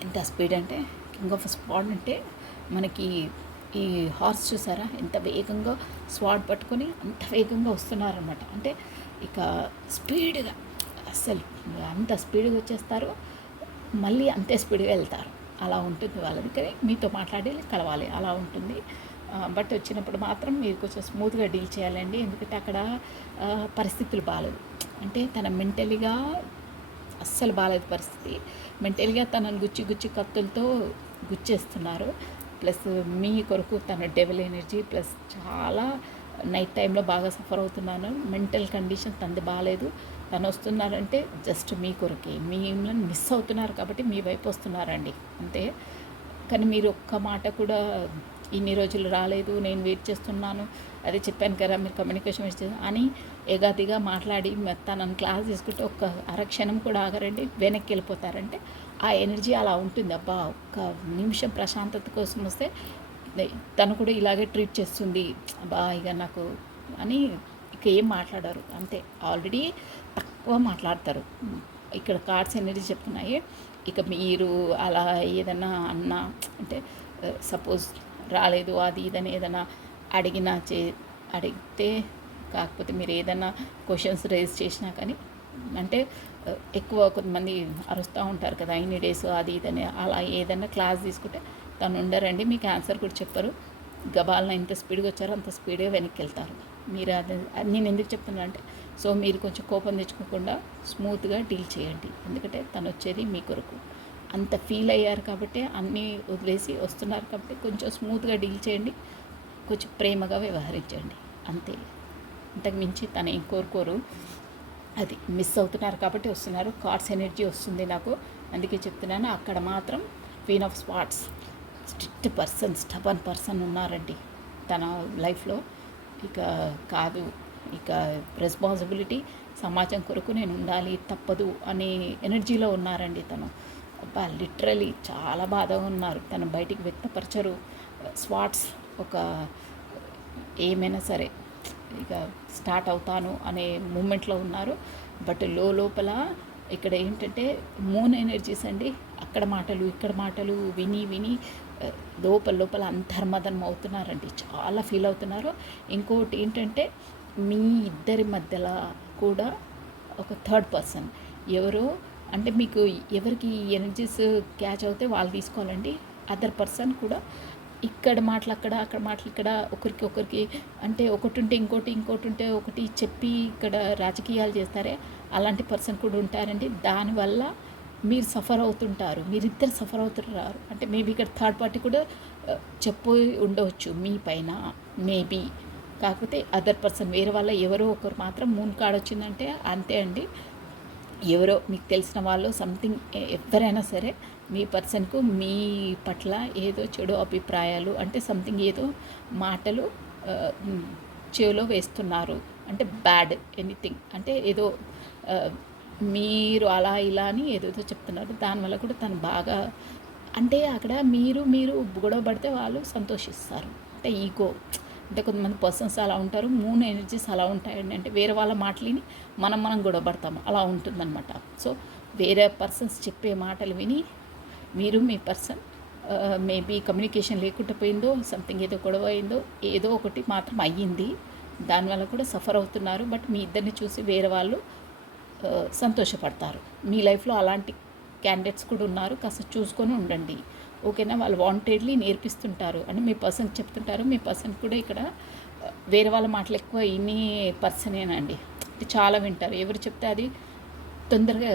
ఎంత స్పీడ్ అంటే. కింగ్ ఆఫ్ స్వాడ్ అంటే మనకి ఈ హార్స్ చూసారా ఎంత వేగంగా స్వాడ్ పట్టుకొని అంత వేగంగా వస్తున్నారనమాట. అంటే ఇక స్పీడ్గా అస్సలు అంత స్పీడ్గా వచ్చేస్తారు, మళ్ళీ అంతే స్పీడ్గా వెళ్తారు. అలా ఉంటుంది వాళ్ళది. కానీ మీతో మాట్లాడి కలవాలి అలా ఉంటుంది. బట్ వచ్చినప్పుడు మాత్రం మీరు కొంచెం స్మూత్గా డీల్ చేయాలండి. ఎందుకంటే అక్కడ పరిస్థితులు బాగాలేవు. అంటే తన మెంటలీగా అస్సలు బాగాలేదు పరిస్థితి. మెంటల్గా తనను గుచ్చి కత్తులతో గుచ్చేస్తున్నారు. ప్లస్ మీ కొరకు తన డెవిల్ ఎనర్జీ, ప్లస్ చాలా నైట్ టైంలో బాగా సఫర్ అవుతున్నాను. మెంటల్ కండిషన్ తనది బాగాలేదు. తను వస్తున్నారంటే జస్ట్ మీ కొరకే, మిమ్మల్ని మిస్ అవుతున్నారు కాబట్టి మీ వైపు వస్తున్నారండి అంతే. కానీ మీరు ఒక్క మాట కూడా ఇన్ని రోజులు రాలేదు, నేను వెయిట్ చేస్తున్నాను, అదే చెప్పాను కదా మీరు కమ్యూనికేషన్ వేస్ట్ అని ఎగాదిగా మాట్లాడి తనని క్లాస్ తీసుకుంటే ఒక్క అరక్షణం కూడా ఆగరండి, వెనక్కి వెళ్ళిపోతారంటే ఆ ఎనర్జీ అలా ఉంటుంది. అబ్బా ఒక్క నిమిషం ప్రశాంతత కోసం వస్తే తను కూడా ఇలాగే ట్రీట్ చేస్తుంది, అబ్బా ఇక నాకు అని ఇక ఏం మాట్లాడారు అంతే. ఆల్రెడీ తక్కువ మాట్లాడతారు. ఇక్కడ కార్డ్స్ ఎనర్జీ చెప్తున్నాయి. ఇక మీరు అలా ఏదన్నా అన్నా అంటే సపోజ్ రాలేదు అది ఇదని ఏదైనా అడిగితే, కాకపోతే మీరు ఏదైనా క్వశ్చన్స్ రేజ్ చేసినా కానీ అంటే ఎక్కువ కొంతమంది అరుస్తూ ఉంటారు కదా ఇన్ని డేస్ అది ఇదని, అలా ఏదైనా క్లాస్ తీసుకుంటే తను ఉండరండి, మీకు ఆన్సర్ కూడా చెప్పరు. గబాలన ఎంత స్పీడ్గా వచ్చారో అంత స్పీడ్గా వెనక్కి వెళ్తారు. మీరు అది నేను ఎందుకు చెప్తున్నా అంటే సో మీరు కొంచెం కోపం తెచ్చుకోకుండా స్మూత్గా డీల్ చేయండి. ఎందుకంటే తను వచ్చేది మీ కొరకు, అంత ఫీల్ అయ్యారు కాబట్టి అన్నీ వదిలేసి వస్తున్నారు కాబట్టి కొంచెం స్మూత్గా డీల్ చేయండి, కొంచెం ప్రేమగా వ్యవహరించండి అంతే. ఇంతకు మించి తను ఏం కోరుకోరు. అది మిస్ అవుతున్నారు కాబట్టి వస్తున్నారు. కార్డ్స్ ఎనర్జీ వస్తుంది నాకు, అందుకే చెప్తున్నాను. అక్కడ మాత్రం queen of spots strict person, stubborn person ఉన్నారండి తన లైఫ్లో. ఇక కాదు, ఇక రెస్పాన్సిబిలిటీ సమాజం కొరకు నేను ఉండాలి తప్పదు అనే ఎనర్జీలో ఉన్నారండి తను. లిటరలీ చాలా బాధగా ఉన్నారు. తను బయటికి వ్యక్తపరచరు. స్వాట్స్ ఒక ఏమైనా సరే ఇక స్టార్ట్ అవుతాను అనే మూమెంట్లో ఉన్నారు. బట్ లోపల ఇక్కడ ఏంటంటే మూన్ ఎనర్జీస్ అండి, అక్కడ మాటలు ఇక్కడ మాటలు విని లోపల అంతర్మదనం అవుతున్నారండి, చాలా ఫీల్ అవుతున్నారు. ఇంకోటి ఏంటంటే మీ ఇద్దరి మధ్యలో కూడా ఒక థర్డ్ పర్సన్ ఎవరో, అంటే మీకు ఎవరికి ఎనర్జీస్ క్యాచ్ అవుతే వాళ్ళు తీసుకోవాలండి. అదర్ పర్సన్ కూడా ఇక్కడ మాటలు అక్కడ మాటలు ఇక్కడ, ఒకరికి అంటే ఒకటి ఉంటే ఇంకోటి ఉంటే ఒకటి చెప్పి ఇక్కడ రాజకీయాలు చేస్తారే అలాంటి పర్సన్ కూడా ఉంటారండి. దానివల్ల మీరు సఫర్ అవుతుంటారు, మీరిద్దరు సఫర్ అవుతుంటారు. అంటే మేబీ ఇక్కడ థర్డ్ పార్టీ కూడా చెప్పి ఉండవచ్చు మీ పైన మేబీ. కాకపోతే అదర్ పర్సన్ వేరే వాళ్ళ ఎవరో ఒకరు మాత్రం మూన్ కార్డ్ వచ్చిందంటే అంతే అండి. ఎవరో మీకు తెలిసిన వాళ్ళు సంథింగ్ ఎవరైనా సరే మీ పర్సన్కు మీ పట్ల ఏదో చెడు అభిప్రాయాలు అంటే సంథింగ్ ఏదో మాటలు చెవిలో వేస్తున్నారు. అంటే బ్యాడ్ ఎనీథింగ్, అంటే ఏదో మీరు అలా ఇలా అని ఏదేదో చెప్తున్నారు. దానివల్ల కూడా తను బాగా అంటే అక్కడ మీరు గొడవ పడితే వాళ్ళు సంతోషిస్తారు. అంటే ఈగో, అంటే కొంతమంది పర్సన్స్ అలా ఉంటారు. మూన్ ఎనర్జీస్ అలా ఉంటాయండి. అంటే వేరే వాళ్ళ మాటలని మనం గొడవ పడతాము, అలా ఉంటుందన్నమాట. సో వేరే పర్సన్స్ చెప్పే మాటలు విని మీరు మీ పర్సన్ మేబీ కమ్యూనికేషన్ లేకుండా పోయిందో, సంథింగ్ ఏదో గొడవ అయిందో, ఏదో ఒకటి మాత్రం అయ్యింది, దానివల్ల కూడా సఫర్ అవుతున్నారు. బట్ మీ ఇద్దరిని చూసి వేరే వాళ్ళు సంతోషపడతారు. మీ లైఫ్లో అలాంటి క్యాండిడేట్స్ కూడా ఉన్నారు, కాస్త చూసుకొని ఉండండి ఓకేనా. వాళ్ళు వాంటెడ్లీ నేర్పిస్తుంటారు అంటే మీ పర్సన్కి చెప్తుంటారు. మీ పర్సన్ కూడా ఇక్కడ వేరే వాళ్ళ మాటలు ఎక్కువ ఇన్ని పర్సనేనండి, చాలా వింటారు. ఎవరు చెప్తే అది తొందరగా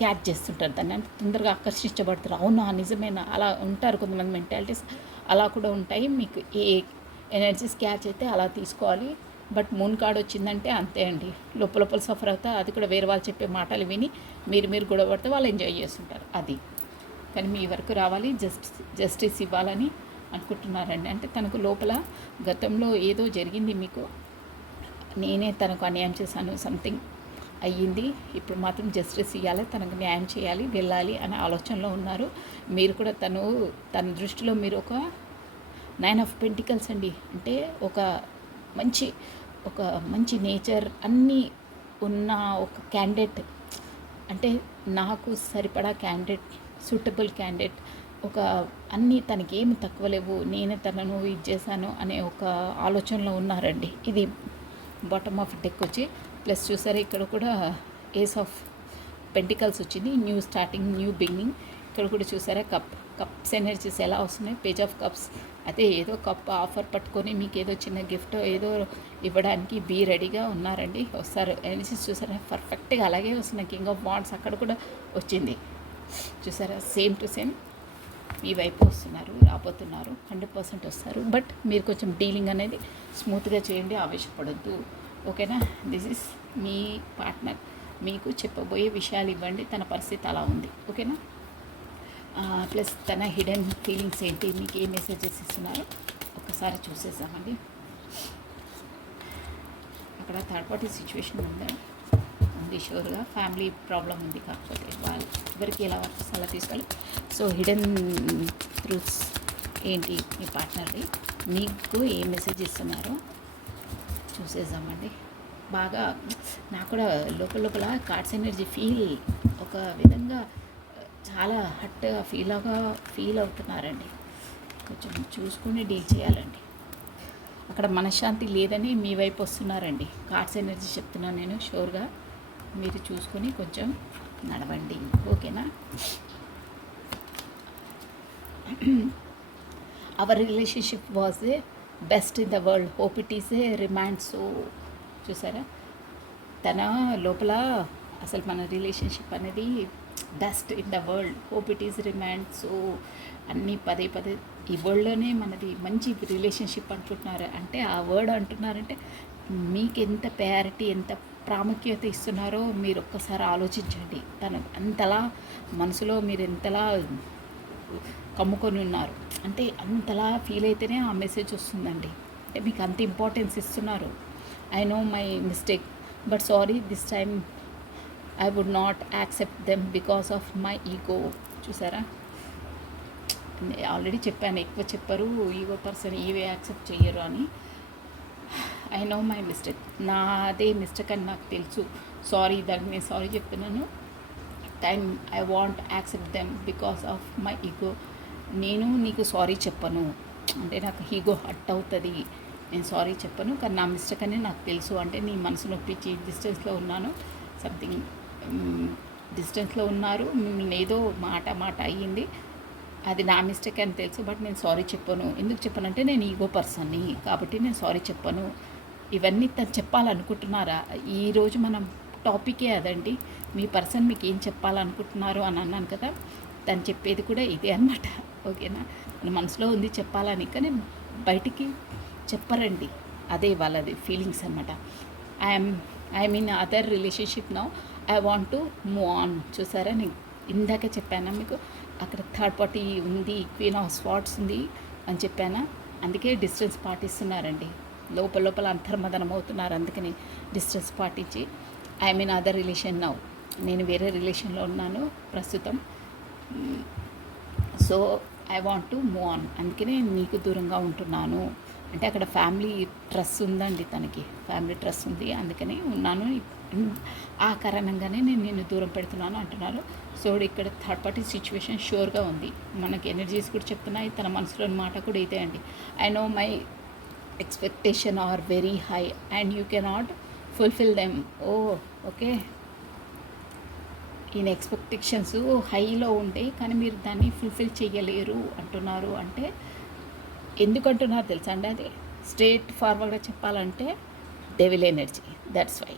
క్యాచ్ చేస్తుంటారు దాన్ని, అంటే తొందరగా ఆకర్షించబడతారు. అవునా నిజమేనా, అలా ఉంటారు కొంతమంది మెంటాలిటీస్, అలా కూడా ఉంటాయి. మీకు ఏ ఎనర్జీస్ క్యాచ్ అయితే అలా తీసుకోవాలి. బట్ మూన్ కార్డ్ వచ్చిందంటే అంతే అండి, లోపల సఫర్ అవుతా, అది కూడా వేరే వాళ్ళు చెప్పే మాటలు విని మీరు గొడవ పడితే వాళ్ళు ఎంజాయ్ చేస్తుంటారు అది. కానీ మీ వరకు రావాలి, జస్టిస్ ఇవ్వాలని అనుకుంటున్నారండి. అంటే తనకు లోపల గతంలో ఏదో జరిగింది మీకు, నేనే తనకు అన్యాయం చేశాను సంథింగ్ అయ్యింది, ఇప్పుడు మాత్రం జస్టిస్ ఇవ్వాలి, తనకు న్యాయం చేయాలి, వెళ్ళాలి అనే ఆలోచనలో ఉన్నారు. మీరు కూడా తన దృష్టిలో మీరు ఒక 9 ఆఫ్ పెంటికల్స్ అండి. అంటే మంచి ఒక మంచి నేచర్ అన్నీ ఉన్న ఒక క్యాండిడేట్, అంటే నాకు సరిపడా క్యాండిడేట్, సూటబుల్ క్యాండిడేట్, అన్నీ తనకి ఏమి తక్కువ లేవు, నేనే తనను ఇది చేశాను అనే ఒక ఆలోచనలో ఉన్నారండి. ఇది బాటమ్ ఆఫ్ డెక్ వచ్చి ప్లస్ చూసారా ఇక్కడ కూడా ఏస్ ఆఫ్ పెంటికల్స్ వచ్చింది, న్యూ స్టార్టింగ్, న్యూ బిగినింగ్. ఇక్కడ కూడా చూసారా కప్స్ ఎనర్జీస్ ఎలా వస్తున్నాయి, పేజ్ ఆఫ్ కప్స్. అయితే ఏదో కప్ ఆఫర్ పట్టుకొని మీకు ఏదో చిన్న గిఫ్ట్ ఏదో ఇవ్వడానికి బీ రెడీగా ఉన్నారండి, వస్తారు. ఎనర్జీస్ చూసారా పర్ఫెక్ట్గా అలాగే వస్తున్నాయి. కింగ్ ఆఫ్ వాండ్స్ అక్కడ కూడా వచ్చింది చూసారా, సేమ్ టు సేమ్ మీ వైపు వస్తున్నారు, రాబోతున్నారు, 100% వస్తారు. బట్ మీరు కొంచెం డీలింగ్ అనేది స్మూత్గా చేయండి, ఆవేశపడద్దు, ఓకేనా. దిస్ ఇస్ మీ పార్ట్నర్ మీకు చెప్పబోయే విషయాలు ఇవ్వండి, తన పరిస్థితి అలా ఉంది, ఓకేనా. ప్లస్ తన హిడెన్ ఫీలింగ్స్ ఏంటి, మీకు ఏ మెసేజెస్ ఇస్తున్నారో ఒకసారి చూసేసామండి. అక్కడ థర్డ్ పార్టీ సిచ్యువేషన్ ఉంది షూర్గా, ఫ్యామిలీ ప్రాబ్లం ఉంది, కాకపోతే ఎవరికి ఎలా వర్క్స్ అలా తీసుకోవాలి. సో హిడెన్ ట్రూత్స్ ఏంటి మీ పార్ట్నర్ది, మీకు ఏ మెసేజ్ ఇస్తున్నారో చూసేద్దామండి. బాగా నాకు కూడా లోపల కార్డ్స్ ఎనర్జీ ఒక విధంగా చాలా హట్గా ఫీల్ అవుతున్నారండి. కొంచెం చూసుకుని డీల్ చేయాలండి. అక్కడ మనశ్శాంతి లేదని మీ వైపు వస్తున్నారండి. కార్డ్స్ ఎనర్జీ చెప్తున్నాను నేను, షూర్గా మీరు చూసుకొని కొంచెం నడవండి, ఓకేనా. Our relationship was a best in the world, hope it is a remind. So చూసారా తన లోపల అసలు మన రిలేషన్షిప్ అనేది best in the world, hope it is remind. So అన్నీ పదే ఈ వరల్డ్లోనే మనది మంచి రిలేషన్షిప్ అంటున్నారు. అంటే ఆ వర్డ్ అంటున్నారంటే మీకు ఎంత ప్రయారిటీ, ఎంత ప్రాముఖ్యత ఇస్తున్నారో మీరు ఒక్కసారి ఆలోచించండి. తను అంతలా మనసులో మీరు ఎంతలా కమ్ముకొని ఉన్నారు అంటే అంతలా ఫీల్ అయితేనే ఆ మెసేజ్ వస్తుందండి. అంటే మీకు అంత ఇంపార్టెన్స్ ఇస్తున్నారు. I know my mistake but sorry this time I would not accept them because of my ego. చూసారా ఆల్రెడీ చెప్పాను, ఎక్కువ చెప్పరు ఈగో పర్సన్ ఇవే యాక్సెప్ట్ చెయ్యరు అని. ఐ నో మై మిస్టేక్, నాదే మిస్టేక్ అని నాకు తెలుసు. సారీ, దానికి నేను సారీ చెప్తున్నాను. Time I want accept them because of my ego. నేను నీకు సారీ చెప్పను అంటే నాకు ఈగో హర్ట్ అవుతుంది, నేను సారీ చెప్పను, కానీ నా మిస్టేక్ అని నాకు తెలుసు. అంటే నీ మనసు నొప్పించి డిస్టెన్స్లో ఉన్నాను, సంథింగ్ డిస్టెన్స్లో ఉన్నారు, మిమ్మల్ని ఏదో మాట అయ్యింది, అది నా మిస్టేక్ అని తెలుసు. బట్ నేను సారీ చెప్పను. ఎందుకు చెప్పనంటే నేను ఈగో పర్సన్ని కాబట్టి నేను సారీ చెప్పను. ఇవన్నీ తను చెప్పాలనుకుంటున్నారా? ఈరోజు మనం టాపికే అదండి. మీ పర్సన్ మీకు ఏం చెప్పాలనుకుంటున్నారు అని అన్నాను కదా, తను చెప్పేది కూడా ఇదే అనమాట. ఓకేనా, మన మనసులో ఉంది చెప్పాలని, కానీ బయటికి చెప్పరండి. అదే వాళ్ళది ఫీలింగ్స్ అనమాట. I'm in other relationship now, I want to move on. చూసారా, నేను ఇందాక చెప్పానా మీకు అక్కడ థర్డ్ పార్టీ ఉంది, క్వీన్ ఆఫ్ స్వాట్స్ ఉంది అని చెప్పానా, అందుకే డిస్టెన్స్ పాటిస్తున్నారండి. లోపల అంతర్మదనం అవుతున్నారు, అందుకని డిస్టెన్స్ పాటించి I mean other relation now, నేను వేరే రిలేషన్లో ఉన్నాను ప్రస్తుతం. So I want to move on, అందుకనే నీకు దూరంగా ఉంటున్నాను. అంటే అక్కడ ఫ్యామిలీ ట్రస్ట్ ఉందండి, తనకి ఫ్యామిలీ ట్రస్ట్ ఉంది, అందుకని ఉన్నాను, ఆ కారణంగానే నేను నిన్ను దూరం పెడుతున్నాను అంటున్నారు. సో ఇక్కడ థర్డ్ పార్టీ సిచ్యువేషన్ షూర్గా ఉంది. మనకి ఎనర్జీస్ కూడా చెప్తున్నాయి, తన మనసులోని మాట కూడా ఇదే అండి. I know my expectation are very high and you cannot fulfil them. Okay, ఈయన ఎక్స్పెక్టేషన్స్ హైలో ఉంటాయి కానీ మీరు దాన్ని ఫుల్ఫిల్ చేయలేరు అంటున్నారు. అంటే ఎందుకు అంటున్నారు తెలుసా అండి, అది స్ట్రేట్ ఫార్వర్డ్గా చెప్పాలంటే devil energy, that's why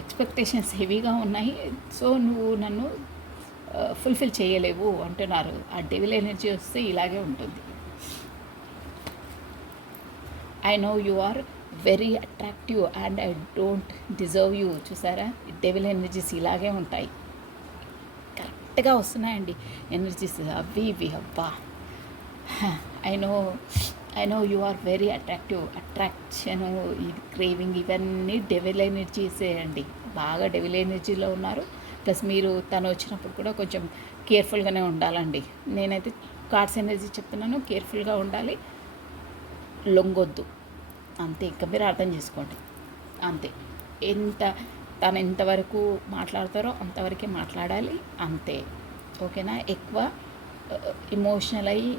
expectations హెవీగా ఉన్నాయి. సో నువ్వు నన్ను ఫుల్ఫిల్ చేయలేవు అంటున్నారు. ఆ డెవిల్ ఎనర్జీ వస్తే ఇలాగే ఉంటుంది. I know you are very attractive and I don't deserve you. చూసారా, డెవిల్ ఎనర్జీస్ ఇలాగే ఉంటాయి, కరెక్ట్గా వస్తున్నాయండి ఎనర్జీస్ అవి ఇవి. అబ్బా, I know I know you are very attractive. Attraction, ఇది క్రేవింగ్, ఇవన్నీ డెవిల్ ఎనర్జీసే అండి. బాగా డెవిల్ ఎనర్జీలో ఉన్నారు. ప్లస్ మీరు తను వచ్చినప్పుడు కూడా కొంచెం కేర్ఫుల్గానే ఉండాలండి. నేనైతే కార్డ్స్ ఎనర్జీ చెప్తున్నాను, కేర్ఫుల్గా ఉండాలి, లొంగొద్దు, అంతే. ఇంకా మీరు అర్థం చేసుకోండి, అంతే. తను ఎంతవరకు మాట్లాడతారో అంతవరకే మాట్లాడాలి, అంతే. ఓకేనా? ఎక్కువ ఇమోషనల్ అయ్యి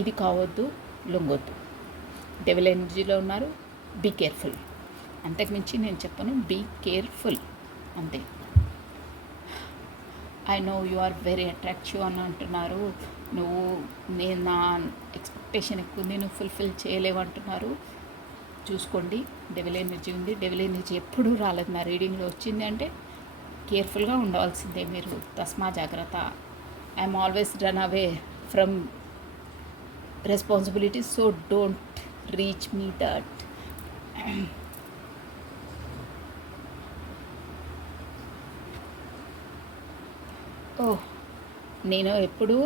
ఇది కావద్దు, లొంగొద్దు. డెవిల్ ఎనర్జీలో ఉన్నారు, బీ కేర్ఫుల్. అంతకుమించి నేను చెప్పను, బీ కేర్ఫుల్, అంతే. I know you are very attractive అని అంటున్నారు. నేను నా ఎక్స్పెక్టేషన్ ఎక్కువ ఉంది, నువ్వు ఫుల్ఫిల్ చేయలేవు అంటున్నారు. చూసుకోండి, డెవిల్ ఎనర్జీ ఉంది. డెవిల్ ఎనర్జీ ఎప్పుడూ రాలేదు నా రీడింగ్లో. వచ్చింది అంటే కేర్ఫుల్గా ఉండవలసిందే మీరు. తస్మా జాగ్రత్త. I'm always run away from responsibility, so don't reach me that. నేను ఎప్పుడూ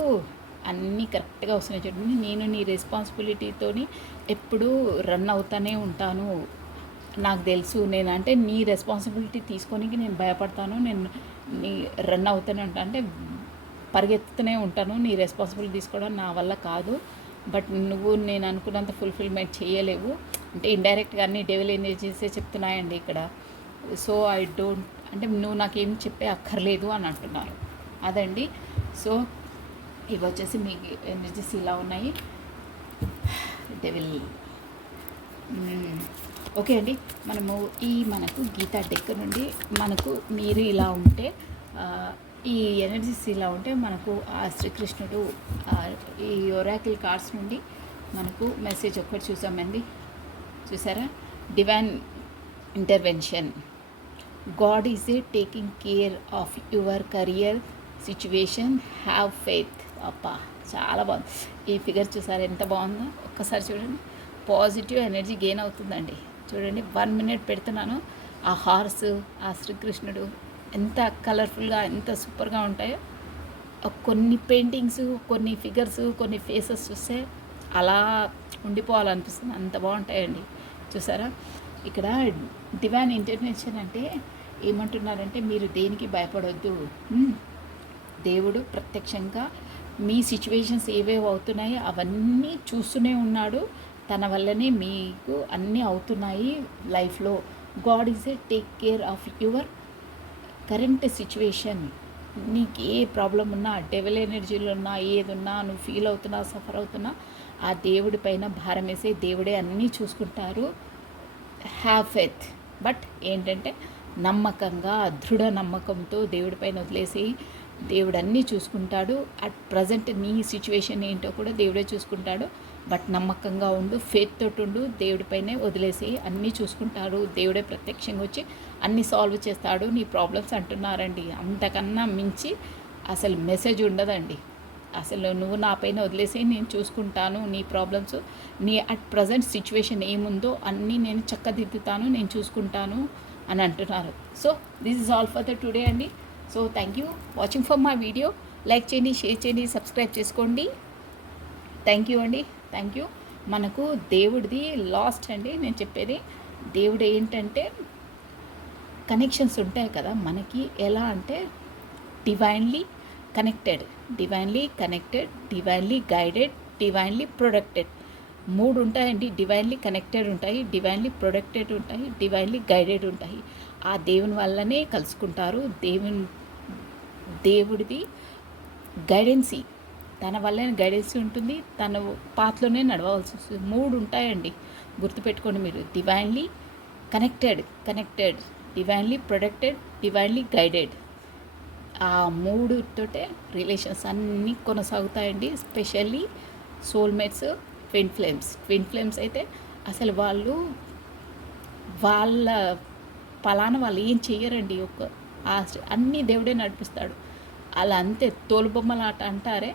అన్నీ కరెక్ట్గా వస్తున్నాయి చూడండి. నేను నీ రెస్పాన్సిబిలిటీతోని ఎప్పుడూ రన్ అవుతూనే ఉంటాను. నాకు తెలుసు, నేను అంటే నీ రెస్పాన్సిబిలిటీ తీసుకోనికి నేను భయపడతాను. నేను నీ రన్ అవుతూనే ఉంటాను, అంటే పరిగెత్తుతూనే ఉంటాను. నీ రెస్పాన్సిబిలిటీ తీసుకోవడం నా వల్ల కాదు. బట్ నువ్వు నేను అనుకున్నంత ఫుల్ఫిల్మెంట్ చేయలేవు. అంటే ఇండైరెక్ట్గా అన్ని డెవిల్ ఎనర్జీసే చెప్తున్నాయండి ఇక్కడ. సో ఐ డోంట్, అంటే నువ్వు నాకేం చెప్పే అక్కర్లేదు అని అంటున్నారు. అదండి. సో ఇవి వచ్చేసి మీ ఎనర్జీస్ ఇలా ఉన్నాయి. డెవిల్. ఓకే అండి, మనకు గీతా డెక్ నుండి మనకు మీరు ఇలా ఉంటే, ఈ ఎనర్జీస్ ఇలా ఉంటే మనకు ఆ శ్రీకృష్ణుడు ఈ ఒరాకిల్ కార్డ్స్ నుండి మనకు మెసేజ్ ఒక్కటి చూసామండి. చూసారా? Divine intervention. God is a taking care of your career situation, have faith. అబ్బా, చాలా బాగుంది. ఈ ఫిగర్ చూసారా ఎంత బాగుందో? ఒక్కసారి చూడండి. పాజిటివ్ ఎనర్జీ గెయిన్ అవుతుందండి. చూడండి, 1 మినిట్ పెడుతున్నాను. ఆ హార్స్, ఆ శ్రీకృష్ణుడు ఎంత కలర్ఫుల్గా, ఎంత సూపర్గా ఉంటాయో. కొన్ని పెయింటింగ్స్, కొన్ని ఫిగర్స్, కొన్ని ఫేసెస్ చూస్తే అలా ఉండిపోవాలనిపిస్తుంది, అంత బాగుంటాయండి. చూసారా? ఇక్కడ డివైన్ ఇంటర్వెన్షన్ అంటే ఏమంటున్నారంటే, మీరు దేనికి భయపడొద్దు. దేవుడు ప్రత్యక్షంగా మీ సిచ్యువేషన్స్ ఏవేవి అవుతున్నాయో అవన్నీ చూస్తూనే ఉన్నాడు. తన వల్లనే మీకు అన్నీ అవుతున్నాయి లైఫ్లో. God is a take care of your current situation. నీకు ఏ ప్రాబ్లం ఉన్నా, డెవిల్ ఎనర్జీలో ఉన్నా, ఏదున్నా, నువ్వు ఫీల్ అవుతున్నా, సఫర్ అవుతున్నా, ఆ దేవుడి పైన భారం వేసే, దేవుడే అన్నీ చూసుకుంటారు. Have faith. బట్ ఏంటంటే నమ్మకంగా, దృఢ నమ్మకంతో దేవుడి పైన వదిలేసి, దేవుడు అన్నీ చూసుకుంటాడు. అట్ ప్రజెంట్ నీ సిచ్యువేషన్ ఏంటో కూడా దేవుడే చూసుకుంటాడు. బట్ నమ్మకంగా ఉండు, ఫెయిత్ తోటి ఉండు, దేవుడిపైనే వదిలేసి అన్నీ చూసుకుంటాడు. దేవుడే ప్రత్యక్షంగా వచ్చి అన్నీ సాల్వ్ చేస్తాడు నీ ప్రాబ్లమ్స్ అంటున్నారండి. అంతకన్నా మించి అసలు మెసేజ్ ఉండదండి. అసలు నువ్వు నా పైన వదిలేసి నేను చూసుకుంటాను, నీ ప్రాబ్లమ్స్, నీ అట్ ప్రజెంట్ సిచ్యువేషన్ ఏముందో అన్నీ నేను చక్కదిద్దుతాను, నేను చూసుకుంటాను అని అంటున్నారు. So this is all for the today అండి. So thank you watching for my video. Like చేయండి, షేర్ చేయండి, సబ్స్క్రైబ్ చేసుకోండి. థ్యాంక్ యూ అండి, థ్యాంక్ యూ. మనకు దేవుడిది లాస్ట్ అండి నేను చెప్పేది. దేవుడు ఏంటంటే కనెక్షన్స్ ఉంటాయి కదా మనకి. ఎలా అంటే divinely connected, divinely guided, divinely protected. 3 ఉంటాయండి. డివైన్లీ కనెక్టెడ్ ఉంటాయి, డివైన్లీ ప్రొటెక్టెడ్ ఉంటాయి, డివైన్లీ గైడెడ్ ఉంటాయి. ఆ దేవుని వల్లనే కలుసుకుంటారు. దేవుడిది గైడెన్సీ, తన వల్లనే గైడెన్సీ ఉంటుంది. తన పాత్రలోనే నడవవలసి వస్తుంది. 3 ఉంటాయండి, గుర్తుపెట్టుకోండి మీరు. Divinely connected, divinely protected, divinely guided. ఆ 3తోటే రిలేషన్స్ అన్నీ కొనసాగుతాయండి. స్పెషల్లీ సోల్మేట్స్, ట్విన్ ఫ్లేమ్స్ అయితే అసలు వాళ్ళ పలానా వాళ్ళు ఏం చెయ్యరండి. అన్నీ దేవుడే నడిపిస్తాడు. అలా అంతే, తోలుబొమ్మలాట అంటారే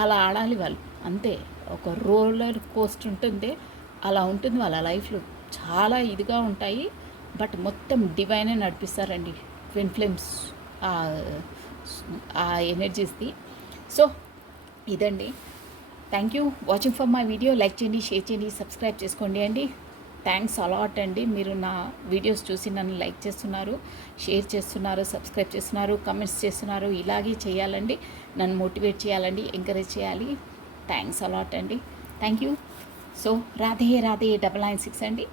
అలా ఆడాలి వాళ్ళు, అంతే. ఒక రోలర్ కోస్ట్ ఉంటుంది, అలా ఉంటుంది వాళ్ళ లైఫ్లో. చాలా ఇదిగా ఉంటాయి, బట్ మొత్తం డివైనే నడిపిస్తారండి ట్విన్ ఫ్లేమ్స్ ఆ ఎనర్జీస్ది. సో ఇదండి. Thank you watching for my video. Like చేయండి, షేర్ చేయండి, సబ్స్క్రైబ్ చేసుకోండి అండి. థ్యాంక్స్ అలాట్ అండి. మీరు నా వీడియోస్ చూసి నన్ను లైక్ చేస్తున్నారు, షేర్ చేస్తున్నారు, సబ్స్క్రైబ్ చేస్తున్నారు, కమెంట్స్ చేస్తున్నారు. ఇలాగే చేయాలండి, నన్ను మోటివేట్ చేయాలండి, ఎంకరేజ్ చేయాలి. థ్యాంక్స్ అలాట్ అండి. Thank you. So Radhe Radhe 996 అండి.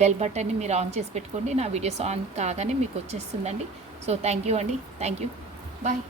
బెల్ బటన్ని మీరు ఆన్ చేసి పెట్టుకోండి. నా వీడియోస్ ఆన్ కాగానే మీకు వచ్చేస్తుందండి. సో థ్యాంక్ యూ అండి. Thank you. బాయ్.